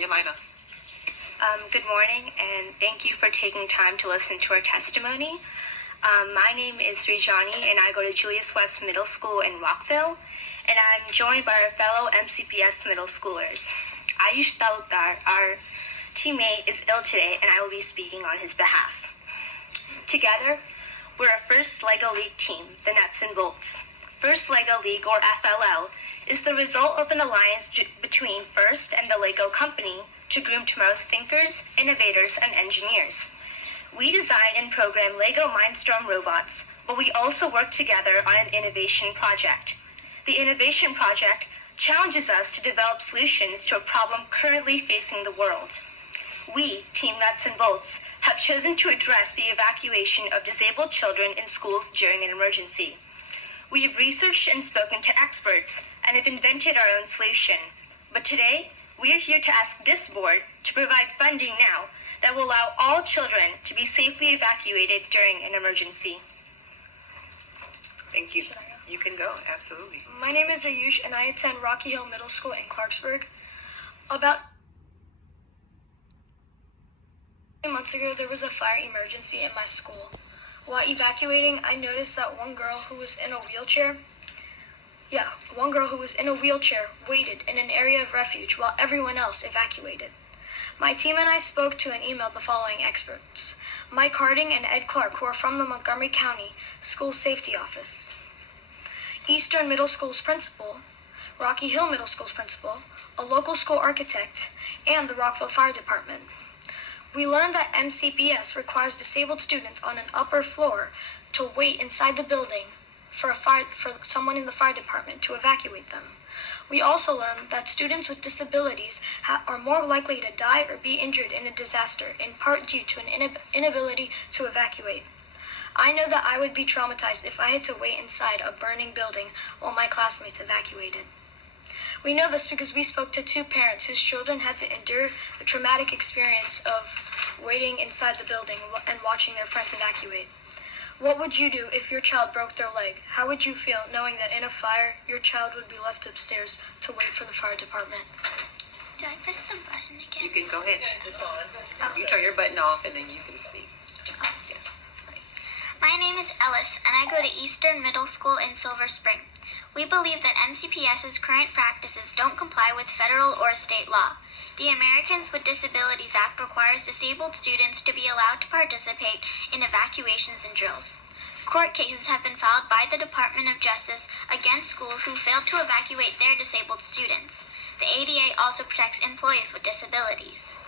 Yelena. Good morning, and thank you for taking time to listen to our testimony. My name is Srijani, and I go to Julius West Middle School in Rockville, and I'm joined by our fellow MCPS middle schoolers. Ayush Talukdar, our teammate, is ill today, and I will be speaking on his behalf. Together, we're a First LEGO League team, the Nuts and Bolts. First LEGO League, or FLL, is the result of an alliance between First and the LEGO Company to groom tomorrow's thinkers, innovators, and engineers. We design and program LEGO Mindstorm robots, but we also work together on an innovation project. The innovation project challenges us to develop solutions to a problem currently facing the world. We, Team Nuts and Bolts, have chosen to address the evacuation of disabled children in schools during an emergency. We have researched and spoken to experts and have invented our own solution. But today, we are here to ask this board to provide funding now that will allow all children to be safely evacuated during an emergency. Thank you. You can go, absolutely. My name is Ayush, and I attend Rocky Hill Middle School in Clarksburg. About 3 months ago, there was a fire emergency in my school. While evacuating, I noticed that one girl who was in a wheelchair waited in an area of refuge while everyone else evacuated. My team and I spoke to and emailed the following experts: Mike Harding and Ed Clark, who are from the Montgomery County School Safety Office, Eastern Middle School's principal, Rocky Hill Middle School's principal, a local school architect, and the Rockville Fire Department. We learned that MCPS requires disabled students on an upper floor to wait inside the building for someone in the fire department to evacuate them. We also learned that students with disabilities are more likely to die or be injured in a disaster, in part due to an inability to evacuate. I know that I would be traumatized if I had to wait inside a burning building while my classmates evacuated. We know this because we spoke to 2 parents whose children had to endure the traumatic experience of waiting inside the building and watching their friends evacuate. What would you do if your child broke their leg? How would you feel knowing that in a fire, your child would be left upstairs to wait for the fire department? Do I press the button again? You can go ahead. It's on. You turn your button off and then you can speak. Yes. Right. My name is Ellis, and I go to Eastern Middle School in Silver Spring. We believe that MCPS's current practices don't comply with federal or state law. The Americans with Disabilities Act requires disabled students to be allowed to participate in evacuations and drills. Court cases have been filed by the Department of Justice against schools who failed to evacuate their disabled students. The ADA also protects employees with disabilities.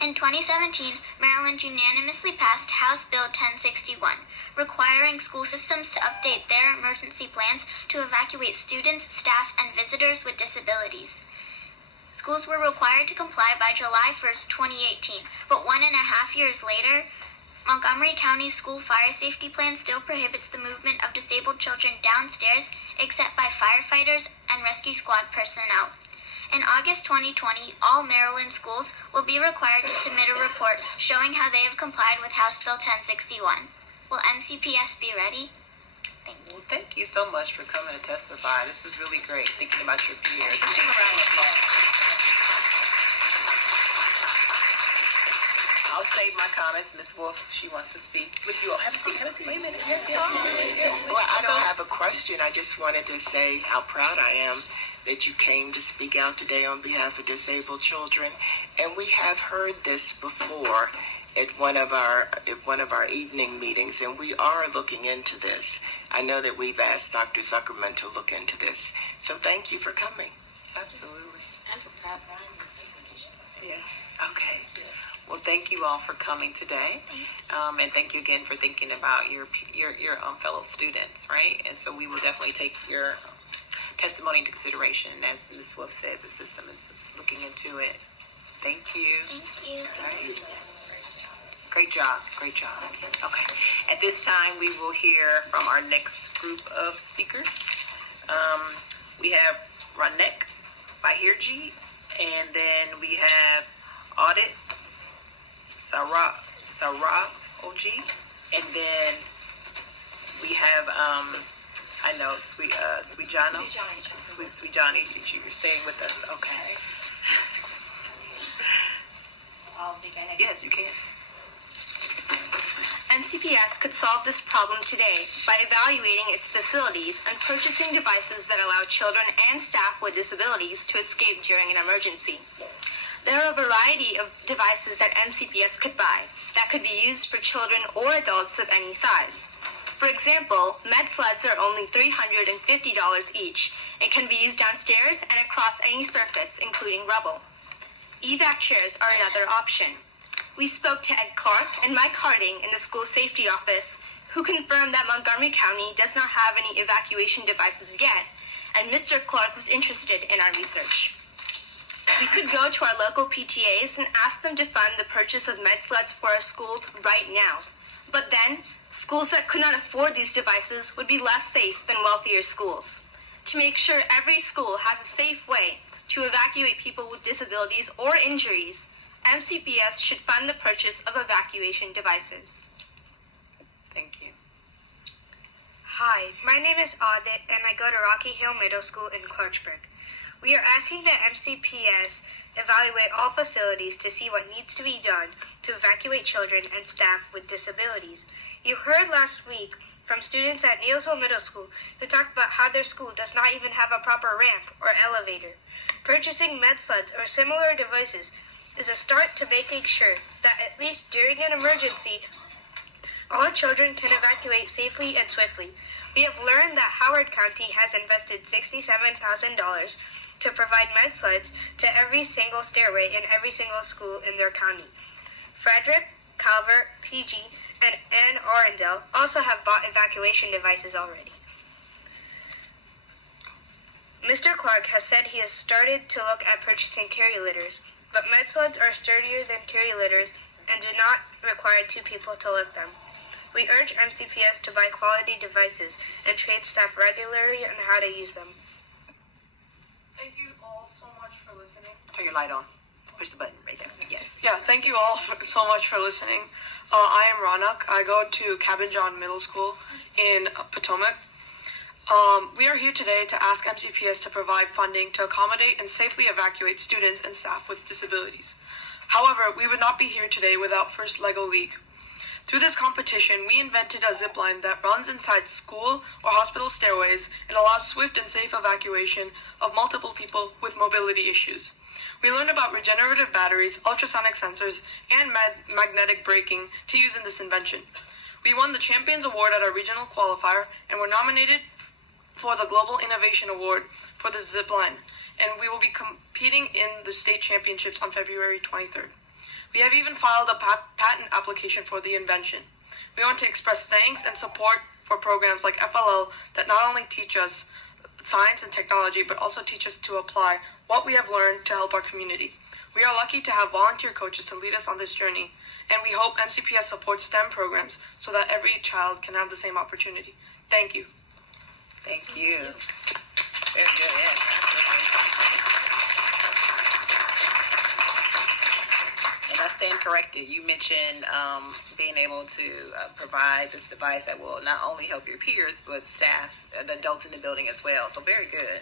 In 2017, Maryland unanimously passed House Bill 1061, requiring school systems to update their emergency plans to evacuate students, staff, and visitors with disabilities. Schools were required to comply by July 1st, 2018, but 1.5 years later, Montgomery County School Fire Safety Plan still prohibits the movement of disabled children downstairs except by firefighters and rescue squad personnel. In August 2020, all Maryland schools will be required to submit a report showing how they have complied with House Bill 1061. Will MCPS be ready? Thank you. Well, thank you so much for coming to testify. This is really great, thinking about your peers. Give a round of applause. I'll save my comments. Ms. Wolf, she wants to speak with you all. Have a seat. Wait a minute. Yes. Well, I don't have a question. I just wanted to say how proud I am that you came to speak out today on behalf of disabled children. And we have heard this before at one of our evening meetings, and we are looking into this. I know that we've asked Dr. Zuckerman to look into this. So thank you for coming. Absolutely. And for proud Yeah. Okay. Well, thank you all for coming today, and thank you again for thinking about your fellow students, right? And so we will definitely take your testimony into consideration. As Ms. Wolf said, the system is looking into it. Thank you. Thank you. All right. Great job. Okay. At this time, we will hear from our next group of speakers. We have Ranek Bahirji, and then we have Audit Sarah Oji, and then we have I know Sweet Johnny, you're staying with us, okay. begin. Yes, you can. MCPS could solve this problem today by evaluating its facilities and purchasing devices that allow children and staff with disabilities to escape during an emergency. There are a variety of devices that MCPS could buy that could be used for children or adults of any size. For example, med sleds are only $350 each and can be used downstairs and across any surface, including rubble. Evac chairs are another option. We spoke to Ed Clark and Mike Harding in the school safety office, who confirmed that Montgomery County does not have any evacuation devices yet, and Mr. Clark was interested in our research. We could go to our local PTAs and ask them to fund the purchase of med sleds for our schools right now. But then, schools that could not afford these devices would be less safe than wealthier schools. To make sure every school has a safe way to evacuate people with disabilities or injuries, MCPS should fund the purchase of evacuation devices. Thank you. Hi, my name is Audit and I go to Rocky Hill Middle School in Clarksburg. We are asking that MCPS evaluate all facilities to see what needs to be done to evacuate children and staff with disabilities. You heard last week from students at Neilsville Middle School who talked about how their school does not even have a proper ramp or elevator. Purchasing med sleds or similar devices is a start to making sure that at least during an emergency, all children can evacuate safely and swiftly. We have learned that Howard County has invested $67,000 to provide med sleds to every single stairway in every single school in their county. Frederick, Calvert, PG, and Anne Arundel also have bought evacuation devices already. Mr. Clark has said he has started to look at purchasing carry litters, but med sleds are sturdier than carry litters and do not require two people to lift them. We urge MCPS to buy quality devices and train staff regularly on how to use them. Thank you all so much for listening. Turn your light on. Push the button right there. Yes. Yeah, thank you all so much for listening. I am Ronak. I go to Cabin John Middle School in Potomac. We are here today to ask MCPS to provide funding to accommodate and safely evacuate students and staff with disabilities. However, we would not be here today without First Lego League. Through this competition, we invented a zip line that runs inside school or hospital stairways and allows swift and safe evacuation of multiple people with mobility issues. We learned about regenerative batteries, ultrasonic sensors, and magnetic braking to use in this invention. We won the Champions Award at our regional qualifier and were nominated for the Global Innovation Award for the zip line, and we will be competing in the state championships on February 23rd. We have even filed a patent application for the invention. We want to express thanks and support for programs like FLL that not only teach us science and technology, but also teach us to apply what we have learned to help our community. We are lucky to have volunteer coaches to lead us on this journey, and we hope MCPS supports STEM programs so that every child can have the same opportunity. Thank you. Thank you. Very good. Yes, and I stand corrected. You mentioned being able to provide this device that will not only help your peers, but staff, the adults in the building as well. So very good.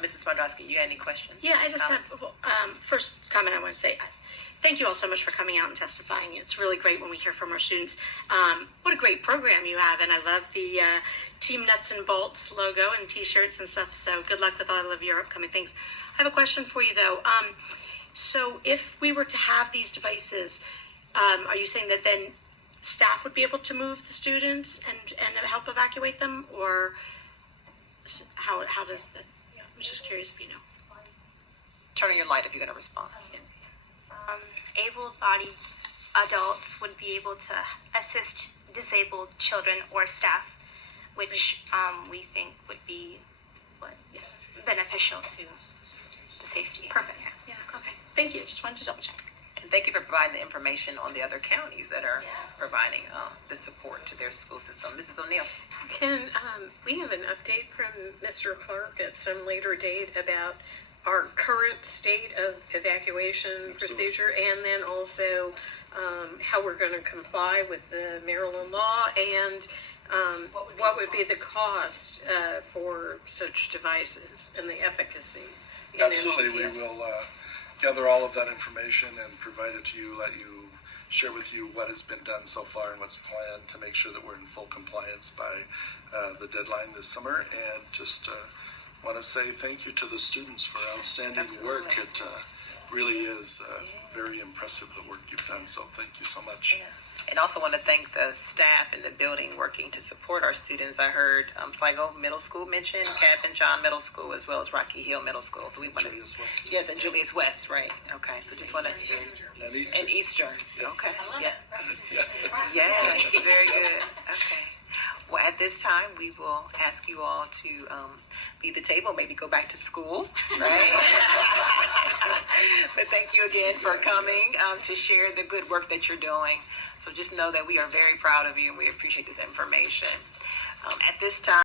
Mrs. Mondrowski, you had any questions? Yeah, I just have first comment I want to say. Thank you all so much for coming out and testifying. It's really great when we hear from our students. What a great program you have, and I love the Team Nuts and Bolts logo and T-shirts and stuff, so good luck with all of your upcoming things. I have a question for you, though. So if we were to have these devices, are you saying that then staff would be able to move the students and help evacuate them, or how does that? I'm just curious if you know. Turn on your light if you're going to respond. Able-bodied adults would be able to assist disabled children or staff, which we think would be beneficial to the safety. Perfect. Yeah. Okay. Thank you. Just wanted to double check. And thank you for providing the information on the other counties that are providing the support to their school system. Mrs. O'Neill. Can we have an update from Mr. Clark at some later date about our current state of evacuation procedure, and then also how we're going to comply with the Maryland law, and what would be the cost for such devices and the efficacy? Absolutely, we will gather all of that information and provide it to you, share with you what has been done so far and what's planned to make sure that we're in full compliance by the deadline this summer. And just want to say thank you to the students for outstanding Absolutely. work. It really is very impressive, the work you've done, so thank you so much. Yeah. And also want to thank the staff in the building working to support our students. I heard Sligo Middle School mentioned, Cabin John Middle School, as well as Rocky Hill Middle School. So we want to, Julius West. yes, and Julius West, right? Okay, so just want to, and Eastern. Yes. Okay, yeah, Yeah. yes, very good. Okay. Well, at this time, we will ask you all to leave the table, maybe go back to school, right? But thank you again for coming to share the good work that you're doing. So just know that we are very proud of you and we appreciate this information. At this time,